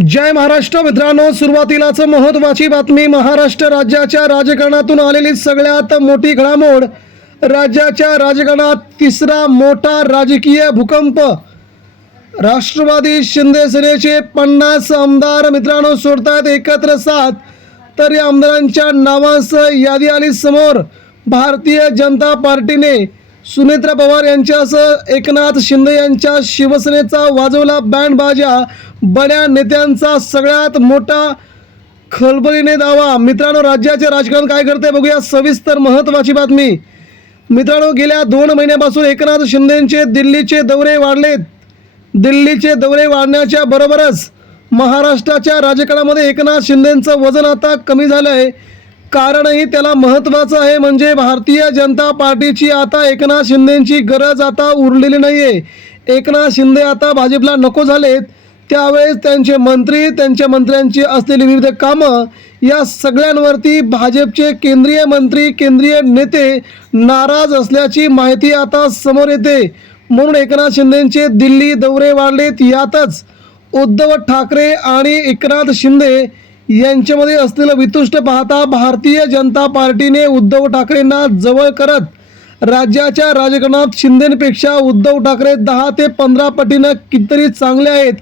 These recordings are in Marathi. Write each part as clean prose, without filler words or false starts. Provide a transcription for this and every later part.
जय महाराष्ट्र मित्रांनो, सुरुवातीलाच महत्त्वाची बातमी. महाराष्ट्र राज्याच्या राजकारणातून आलेली सगळ्यात मोठी घडामोड. राज्याच्या राजकारणात तिसरा मोठा राजकीय भूकंप. राष्ट्रवादी शिंदे सेनेचे 50 आमदार मित्रांनो सोडतायत एकत्र 7. तर या आमदारांच्या नावांसह यादी आली समोर. भारतीय जनता पार्टीने सुनेत्रा पवार यांच्यासह एकनाथ शिंदे यांच्या शिवसेनेचा वाजवला बँड बाजा. बड्या नेत्यांचा सगळ्यात मोठा खळबळीने दावा. मित्रांनो, राज्याचे राजकारण काय करते बघूया सविस्तर. महत्त्वाची बातमी मित्रांनो, गेल्या 2 महिन्यापासून एकनाथ शिंदेंचे दिल्लीचे दौरे वाढलेत. दिल्लीचे दौरे वाढण्याच्या बरोबरच महाराष्ट्राच्या राजकारणामध्ये एकनाथ शिंदेंचं वजन आता कमी झालं आहे. कारणही त्याला महत्त्वाचं आहे, म्हणजे भारतीय जनता पार्टीची आता एकनाथ शिंदेंची गरज आता उरलेली नाही आहे. एकनाथ शिंदे आता भाजपला नको झालेत. त्यावेळेस त्यांचे मंत्री, त्यांच्या मंत्र्यांची असलेली विविध कामं, या सगळ्यांवरती भाजपचे केंद्रीय मंत्री, केंद्रीय नेते नाराज असल्याची माहिती आता समोर येते. म्हणून एकनाथ शिंदेंचे दिल्ली दौरे वाढलेत. यातच उद्धव ठाकरे आणि एकनाथ शिंदे यांच्यामध्ये असलेलं वितुष्ट पाहता भारतीय जनता पार्टीने उद्धव ठाकरेंना जवळ करत राज्याच्या राजकारणात शिंदेंपेक्षा उद्धव ठाकरे 10 ते 15 पटीनं कितीतरी चांगले आहेत.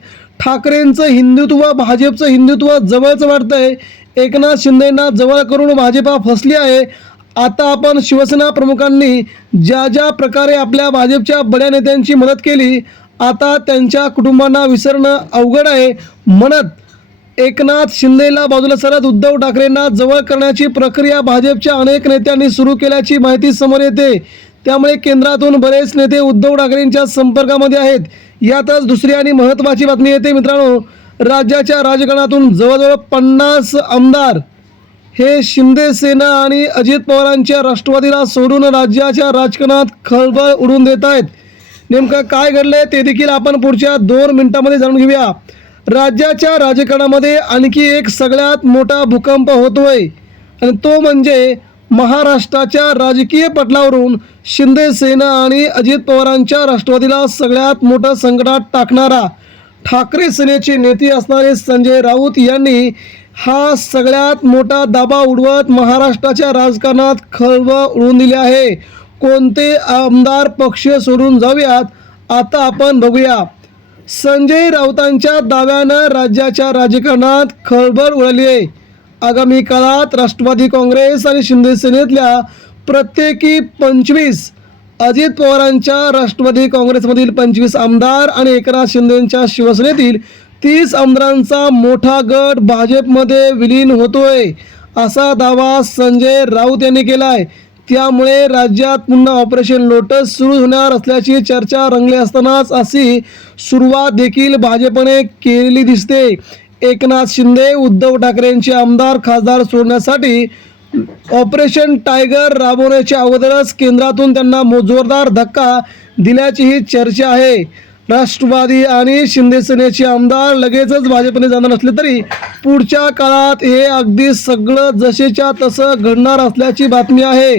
ठाकरेंचं हिंदुत्व, भाजपचं हिंदुत्व जवळचं वाटतंय. एकनाथ शिंदेंना जवळ करून भाजपा फसली आहे. आता आपण शिवसेना प्रमुखांनी ज्या ज्या प्रकारे आपल्या भाजपच्या बड्या नेत्यांची मदत केली, आता त्यांच्या कुटुंबांना विसरणं अवघड आहे म्हणत एकनाथ शिंदेला बाजूला सरत उद्धव ठाकरेंना जवळ करण्याची प्रक्रिया भाजपच्या अनेक नेत्यांनी सुरू केल्याची माहिती समोर येते. त्यामुळे केंद्रातून बरेच नेते उद्धव ठाकरेंच्या संपर्कामध्ये आहेत. यातच दुसरी आणि महत्त्वाची बातमी येते मित्रांनो. राज्याच्या राजकारणातून जवळजवळ 50 आमदार हे शिंदे सेना आणि अजित पवारांच्या राष्ट्रवादीला सोडून राज्याच्या राजकारणात खळबळ उडवून देत आहेत. नेमकं काय घडलंय ते देखील आपण पुढच्या 2 मिनिटांमध्ये जाणून घेऊया. राज्याच्या राजकारणामध्ये आणखी एक सगळ्यात मोठा भूकंप होतोय आणि तो म्हणजे महाराष्ट्राच्या राजकीय पटलावरून शिंदे सेना आणि अजित पवारांच्या राष्ट्रवादीला सगळ्यात मोठं संकटात टाकणारा ठाकरे सेनेचे नेते असणारे संजय राऊत यांनी हा सगळ्यात मोठा दाबा उडवत महाराष्ट्राच्या राजकारणात खळबळ उडवून दिली आहे. कोणते आमदार पक्ष सोडून जाऊयात आता आपण बघूया. संजय राऊतांच्या दाव्यानं राज्याच्या राजकारणात खळबळ उडाली आहे. आगामी काळात राष्ट्रवादी काँग्रेस आणि शिंदे सेनेतल्या प्रत्येकी 25, अजित पवारांच्या राष्ट्रवादी काँग्रेसमधील 25 आमदार आणि एकनाथ शिंदेंच्या शिवसेनेतील 30 आमदारांचा मोठा गट भाजपमध्ये विलीन होतोय, असा दावा संजय राऊत यांनी केला आहे. त्यामुळे राज्यात पुन्हा ऑपरेशन लोटस सुरू होणार असल्याची चर्चा रंगली असतानाच अशी सुरुवात देखील भाजपने केलेली दिसते. एकनाथ शिंदे उद्धव ठाकरेंचे आमदार खासदार सोडण्यासाठी ऑपरेशन टायगर राबवण्याच्या अगोदरच केंद्रातून त्यांना जोरदार धक्का दिल्याचीही चर्चा आहे. राष्ट्रवादी आणि शिंदे सेनेचे आमदार लगेचच भाजपने जाणार असले तरी पुढच्या काळात हे अगदी सगळं जसेच्या तसं घडणार असल्याची बातमी आहे.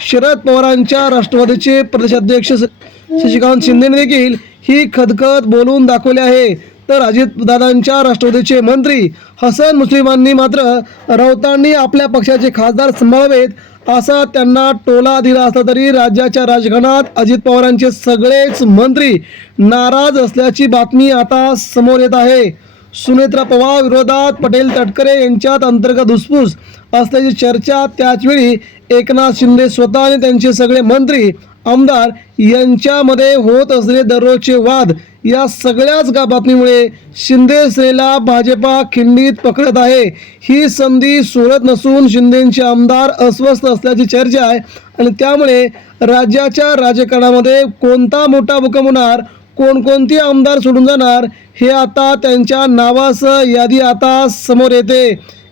शरद पवारांच्या राष्ट्रवादीचे प्रदेशाध्यक्ष शशिकांत शिंदेने देखील ही खदखद बोलून दाखवली आहे. तर अजितदादांच्या राष्ट्रवादीचे मंत्री हसन मुश्रीफांनी मात्र राऊतांनी आपल्या पक्षाचे खासदार संभाळावेत असा त्यांना टोला दिला असला तरी राज्याच्या राजकारणात अजित पवारांचे सगळेच मंत्री नाराज असल्याची बातमी आता समोर येत आहे. सुनेत्रा पवार विरोधात पटेल तटकरे यांच्यात अंतर्गत धुसफूस असल्याची चर्चा, त्याचवेळी एकनाथ शिंदे स्वतः आणि त्यांचे सगळे मंत्री आमदार यांच्यामध्ये होत असलेले दररोजचे वाद, या सगळ्याच बातमीमुळे शिंदे सेनेला भाजपा खिंडीत पकडत आहे. ही संधी सोडत नसून शिंदेचे आमदार अस्वस्थ असल्याची चर्चा आहे आणि त्यामुळे राज्याच्या राजकारणामध्ये कोणता मोठा भूकंप होणार, कोणकोणती आमदार सोडून जाणार, हे आता त्यांच्या नावासह यादी आता समोर येते.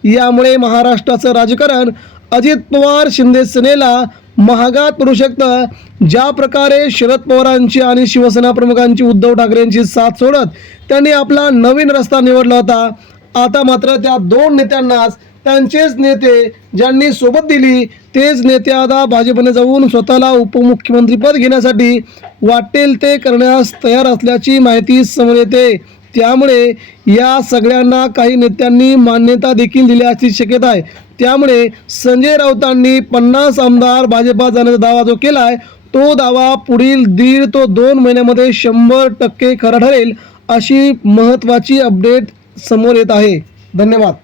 यामुळे महाराष्ट्राचं राजकारण अजित पवार शिंदे सेनेला महागात पडू शकतं. ज्या प्रकारे शरद पवारांची आणि शिवसेना प्रमुखांची उद्धव ठाकरेंची साथ सोडत त्यांनी आपला नवीन रस्ता निवडला होता, आता मात्र त्या 2 नेत्यांनाच त्यांचेच नेते ज्यांनी सोबत दिली तेच नेते आता भाजपने जाऊन स्वतःला उपमुख्यमंत्रीपद घेण्यासाठी वाटेल ते करण्यास तयार असल्याची माहिती समोर येते. त्यामुळे या सगळ्यांना काही नेत्यांनी मान्यता देखील दिल्याची शक्यता आहे. त्यामुळे संजय राऊतांनी 50 आमदार भाजपात जाण्याचा दावा जो केला आहे तो दावा पुढील 1.5 ते 2 महिन्यामध्ये 100% खरा ठरेल अशी महत्त्वाची अपडेट समोर येत आहे. धन्यवाद.